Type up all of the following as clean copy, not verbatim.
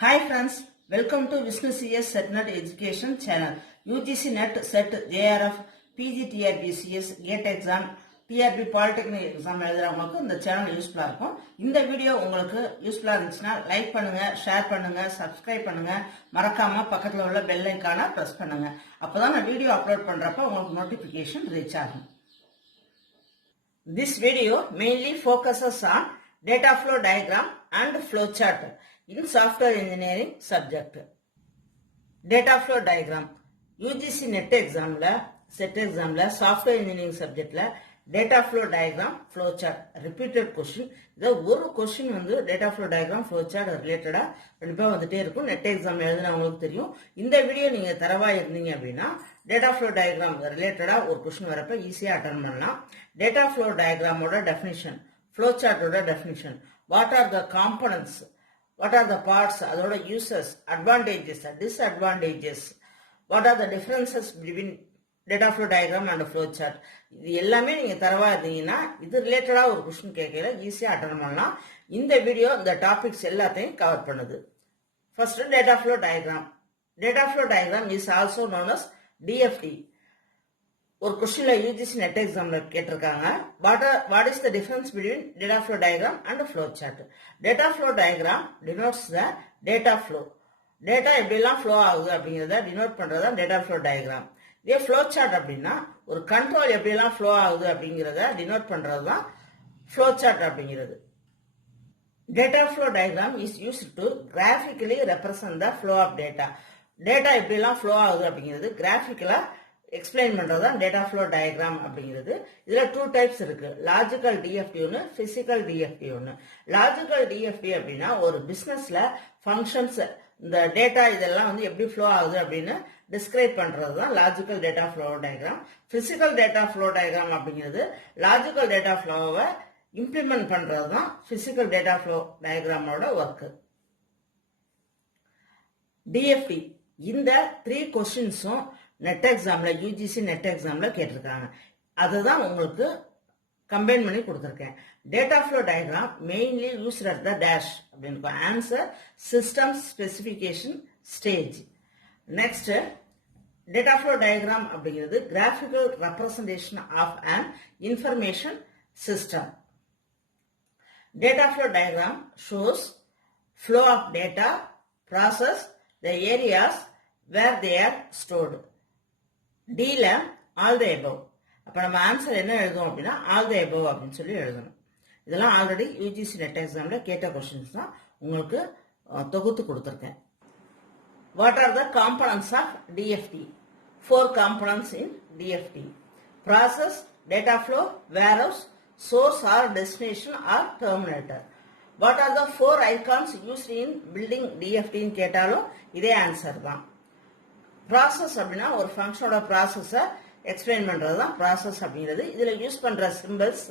Hi friends, welcome to Vishnu CS SetNet Education channel. UGC NET SET JRF PG TRB CS GATE exam TRB Polytechnic exam எழுதுறவங்களுக்கு இந்த channel யூஸ்ஃபுல்லா இருக்கும். இந்த video உங்களுக்கு யூஸ்ஃபுல்லா இருந்துச்சுன்னா like பண்ணுங்க, ஷேர் பண்ணுங்க, சப்ஸ்கிரைப் பண்ணுங்க, மறக்காம பக்கத்துல உள்ள பெல் ஐகானை பிரஸ் பண்ணுங்க. அப்பதான் நான் வீடியோ அப்லோட் பண்றப்ப உங்களுக்கு நோட்டிபிகேஷன் ரீச் ஆகும். This video mainly focuses on data flow diagram and flowchart in software engineering subject. Data flow diagram UGC NET exam la set exam la software engineering subject la data flow diagram flowchart repeated question. The ஒரு question வந்து data flow diagram flowchart related கண்டிப்பா வந்துட்டே இருக்கும். NET exam எழுதுனா உங்களுக்கு தெரியும். இந்த video நீங்க தரவா இருந்தீங்க அப்படின்னா data flow diagram related ஒரு question வரப்ப ஈஸியா அட்டெண்ட் பண்ணலாம். Data flow diagram ஓட definition, flowchart ஓட definition, what are the components, what are the parts, அதோட uses, advantages, disadvantages, what are the differences between data flow diagram and flowchart, இது எல்லாமே நீங்க தரவா இருந்தீங்கன்னா இது ரிலேட்டடா ஒரு क्वेश्चन கேட்கல ஈஸியா அட்டெண்ட் பண்ணலாம். இந்த வீடியோ இந்த டாபிக்ஸ் எல்லாத்தையும் கவர் பண்ணுது. First data flow diagram. Data flow diagram is also known as DFT. ஒரு क्वेश्चनல UGC NET examல கேட்டிருக்காங்க. What is the difference between data flow diagram and flowchart? Data flow diagram denotes the data flow. Data எப்படிலாம் flow ஆகுது அப்படிங்கிறத denote பண்றதா data flow diagram. இதே flow chart அப்படின்னா ஒரு control எப்படிலாம் ஃப்ளோ ஆகுது அப்படிங்கிறத டினோட் பண்றது தான் ஃப்ளோ சார்ட் அப்படிங்கிறது. Data flow diagram is used to graphically represent the flow of data. Data எப்படிலாம் ஃப்ளோ ஆகுது அப்படிங்கிறது கிராஃபிக்கலா எக்ஸ்பிளைன் பண்றதா டேட்டா ஃப்ளோ டயக்ராம் அப்படிங்கிறது. இதுல டூ டைப்ஸ் இருக்கு, லாஜிக்கல் டிஎஃப்டி ஒன்று, பிசிக்கல் டிஎஃப்டி ஒன்று. லாஜிக்கல் டிஎஃப்டி அப்படின்னா ஒரு பிசினஸ்ல ஃபங்க்ஷன்ஸ், இந்த டேட்டா இதெல்லாம் வந்து எப்படி ஃப்ளோ ஆகுது அப்படின்னு டிஸ்கிரைப் பண்றது தான் logical data flow diagram. Physical data flow diagram அப்படிங்கிறது லாஜிக்கல் டேட்டா ஃப்ளோவை இம்ப்ளிமெண்ட் பண்றது தான் பிசிக்கல் டேட்டா ஃப்ளோ டயக்ராமோட ஒர்க். டிஎஃப்டி இந்த 3 கொஸ்டின்ஸும் நெட் எக்ஸாம்ல யூஜிசி நெட் எக்ஸாம்ல கேட்டிருக்காங்க. அதுதான் உங்களுக்கு கம்பைன் பண்ணி கொடுத்துருக்கேன். Data flow diagram mainly used at the dash அப்படின்னு answer system specification stage. Next data flow diagram அப்படிங்கிறது graphical representation of an information system. Data flow diagram shows flow of data, process, the areas where they are stored. Till all the above. அப்ப நம்ம answer என்ன எழுதுவோம் அப்படின்னா all the above அப்படின்னு சொல்லி எழுதணும். இதெல்லாம் ஆல்ரெடி யூஜிசி நெட் எக்ஸாம்ல கேட்ட கொஸ்டின்ஸ் தான் உங்களுக்கு தொகுத்து கொடுத்துருக்கேன். What are the components of DFD? 4 components in DFD. Process, data flow, warehouse, source or destination or terminator. What are the 4 icons used in building டிஎஃப்டின்னு கேட்டாலும் இதே ஆன்சர் தான். ப்ராசஸ் அப்படின்னா ஒரு ஃபங்க்ஷனோட ப்ராசஸை எக்ஸ்பிளைன் பண்றது தான் ப்ராசஸ் அப்படிங்கிறது. இதுல யூஸ் பண்ற symbols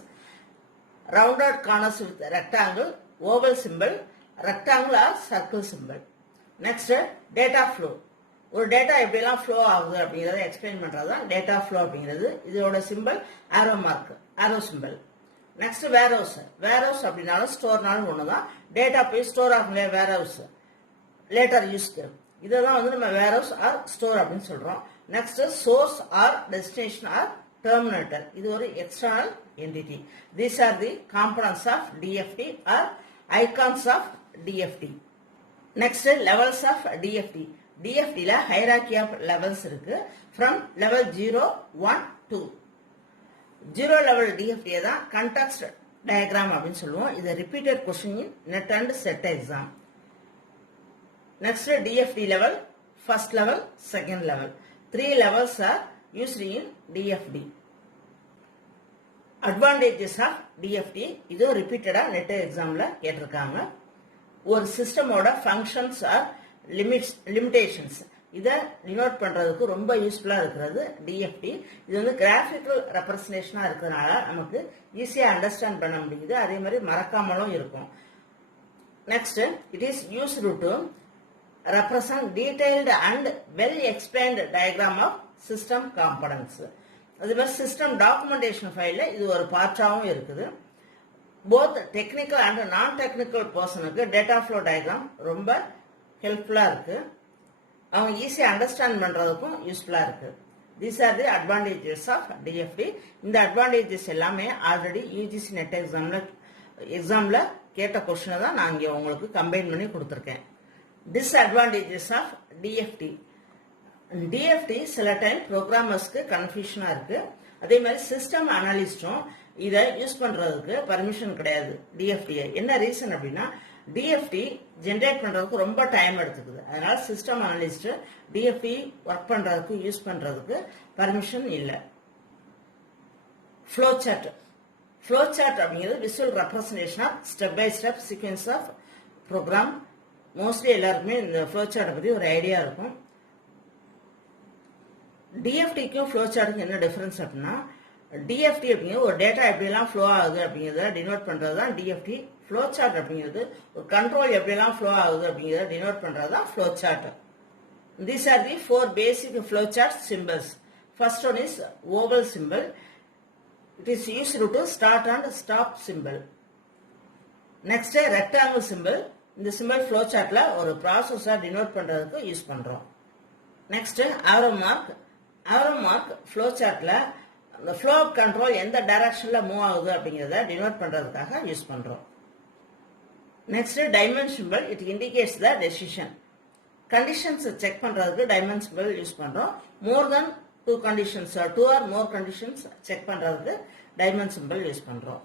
rounded corners with rectangle, oval symbol, rectangle or circle symbol. Next data flow. ஒரு டேட்டா எப்படிலாம் ஃப்ளோ ஆகுது அப்படிங்கிறத எக்ஸ்பிளைன் பண்றது தான் டேட்டா ஃப்ளோ அப்படிங்கிறது. இதோட symbol arrow mark, arrow symbol. Next warehouse. Warehouse அப்படின்னாலும் ஸ்டோர்னாலும் ஒண்ணுதான். டேட்டா போய் ஸ்டோர் ஆகும் வேர்ஹவுஸ் லேட்டர் யூஸ்க்கு. இதை தான் வந்து நம்ம வேர்ஹவுஸ் ஆர் ஸ்டோர் அப்படின்னு சொல்றோம். Next source or destination or terminator. இது ஒரு external entity. These are the components of DFD or icons of DFD. Next levels of DFD. டிஎஃப்டில ஹைரார்கி ஆஃப் லெவல்ஸ் இருக்கு. From level 0, 1, 2. 0 லெவல் டிஎஃப்டியை தான் context diagram அப்படின்னு சொல்லுவோம். இது repeated question in NET and SET exam. Next DFT level, first level, second level. 3 levels are used in DFT. Advantages of DFT. இது repeated net examல கேட்டிருக்காங்க. ஒரு சிஸ்டமோட functions or limitations இதை denote பண்றதுக்கு ரொம்ப யூஸ்ஃபுல்லா இருக்கிறது DFT. இது வந்து கிராஃபிக்கல் ரெப்ரசன்டேஷனா இருக்கிறதுனால நமக்கு ஈஸியா அண்டர்ஸ்டாண்ட் பண்ண முடியுது. அதே மாதிரி மறக்காமலும் இருக்கும். Next it is used to represent detailed and well explained diagram of system components. அது மாதிரி சிஸ்டம் டாக்குமெண்டேஷன் ஃபைல்ல இது ஒரு பார்ட்டாவும் இருக்குது. Both technical and non technical பர்சனுக்கு டேட்டா ஃப்ளோ டயக்ராம் ரொம்ப ஹெல்ப்ஃபுல்லாக இருக்குது. அவங்க ஈஸியாக அண்டர்ஸ்டாண்ட் பண்ணுறதுக்கும் யூஸ்ஃபுல்லாக இருக்குது. These are the advantages of DFD. இந்த அட்வான்டேஜஸ் எல்லாமே ஆல்ரெடி யூஜிசி நெட் எக்ஸாமில் கேட்ட கொஸ்டினை தான் நான் இங்கே உங்களுக்கு கம்பைன் பண்ணி கொடுத்துருக்கேன். Disadvantages of DFD. டிஎஃப்டி சில டைம் ப்ரோக்ராமர்ஸ்க்கு கன்ஃபியூஷனாக இருக்குது. அதே மாதிரி சிஸ்டம் அனலிஸ்டும் இதை யூஸ் பண்ணுறதுக்கு பர்மிஷன் கிடையாது டிஎஃப்டியை. என்ன ரீசன் அப்படின்னா டிஎஃப்டி ஜென்ரேட் பண்ணுறதுக்கு ரொம்ப டைம் எடுத்துக்குது. அதனால சிஸ்டம் அனலிஸ்ட் டிஎஃப்டி ஒர்க் பண்ணுறதுக்கு யூஸ் பண்ணுறதுக்கு பர்மிஷன் இல்லை. Flow chart. ஃப்ளோ சார்ட் அப்படிங்கிறது visual representation of step by step sequence of program. Mostly எல்லாருக்குமே இந்த ஃப்ளோ சார்ட்டை பற்றி ஒரு ஐடியா இருக்கும். டிஎஃப்டிக்கும் ஃப்ளோ சார்ட்டுக்கும் என்ன டிஃபரன்ஸ் அப்படின்னா டிஎஃப்டி அப்படிங்கிறது ஒரு டேட்டா எப்படியெல்லாம் ஃப்ளோ ஆகுது அப்படிங்கிறத டினோட் பண்ணுறது தான் டிஎஃப்டி. ஃப்ளோ சார்ட் அப்படிங்கிறது ஒரு கண்ட்ரோல் எப்படியெல்லாம் ஃப்ளோ ஆகுது அப்படிங்கிறத டினோட் பண்ணுறது தான் flow chart. These are the 4 basic flow chart symbols. First one is oval symbol. It is used to start and stop symbol. Next rectangle symbol. இந்த symbol flow சார்ட்ல ஒரு ப்ராசஸை டினோட் பண்ணுறதுக்கு யூஸ் பண்ணுறோம். Next arrow mark. Arrow mark flow சார்ட்ல the flow of control எந்த டைரக்ஷன்ல move ஆகுது அப்படிங்கறத டினோட் பண்றதுக்காக யூஸ் பண்றோம். Next diamond symbol. It indicates the decision. Conditions check பண்றதுக்கு டைமண்ட் சிம்பல் யூஸ் பண்றோம். மோர் தென் 2 conditions 2 or more conditions check பண்றதுக்கு டைமண்ட் சிம்பல் யூஸ் பண்றோம்.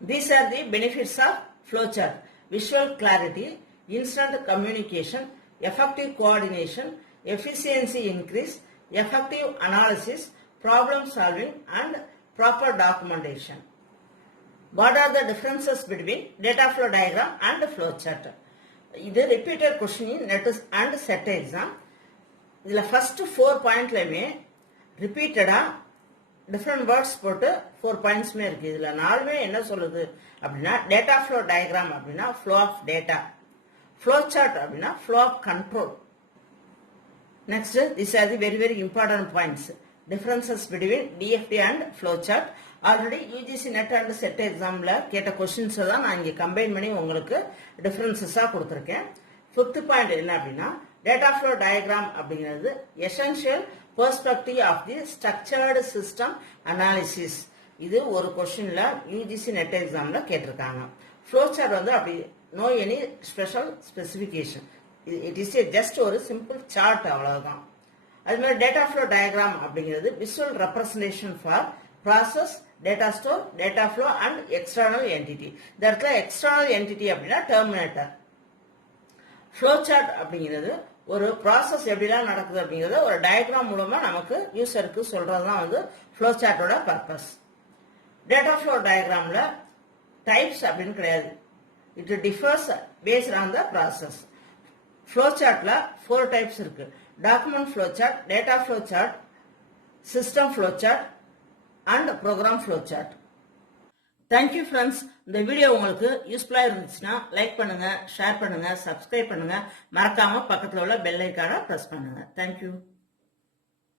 These are the benefits of flowchart: visual clarity, instant communication, effective coordination, efficiency increase, effective analysis, problem solving, and proper documentation. What are the differences between data flow diagram and flowchart? இது repeated question in net and set exam. இதுல first 4 பாயிண்ட்லயுமே ரிப்பீட்டடா different words போட்டு 4 பாயிண்ட்ஸ்மே இருக்கு. இதுல 4மே என்ன சொல்லுது அப்படின்னா data flow diagram அப்படின்னா flow of data, flow chart அப்படின்னா flow of control. Next this are the very very important points. Differences between DFD and flow chart. Already UGC NET and SET எக்ஸாம்ல கேட்ட கொஸ்டின்ஸை தான் நான் இங்கே கம்பைன் பண்ணி உங்களுக்கு டிஃபரன்சஸாக கொடுத்துருக்கேன். 5th பாயிண்ட் என்ன அப்படின்னா டேட்டா ஃப்ளோ டயக்ராம் அப்படிங்கிறது essential perspective of the structured system analysis. இது ஒரு கொஸ்டின்ல யூஜிசி நெட் எக்ஸாம்ல கேட்டிருக்காங்க. ஃப்ளோ சார்ட் வந்து அப்படி no any special specification. It is just ஒரு சிம்பிள் சார்ட், அவ்வளவுதான். அது மாதிரி டேட்டா ஃப்ளோ டயக்ராம் அப்படிங்கிறது visual representation for process, data store, data flow and external entity. இந்த இடத்துல எக்ஸ்டர்னல் என்டிட்டி அப்படின்னா டெர்மினேட்டர். ஃப்ளோ சார்ட் அப்படிங்கிறது ஒரு ப்ராசஸ் எப்படிலாம் நடக்குது அப்படிங்கிறத ஒரு டயக்ராம் மூலமா நமக்கு யூசருக்கு சொல்றது தான் வந்து ஃப்ளோ சார்ட்டோட பர்பஸ். டேட்டா ஃப்ளோ டயக்ராம்ல டைப்ஸ் அப்படின்னு கிடையாது. It differs based on the process. Flow சார்ட்ல 4 டைப்ஸ் இருக்கு. Document flow chart, data flow chart, system flow chart and program flow chart. Thank you friends. இந்த வீடியோ உங்களுக்கு யூஸ்ஃபுல்லா இருந்துச்சுன்னா லைக் பண்ணுங்க, ஷேர் பண்ணுங்க, சப்ஸ்கிரைப் பண்ணுங்க. மறக்காம பக்கத்துல உள்ள பெல் ஐக்கானை பிரஸ் பண்ணுங்க. தேங்க்யூ.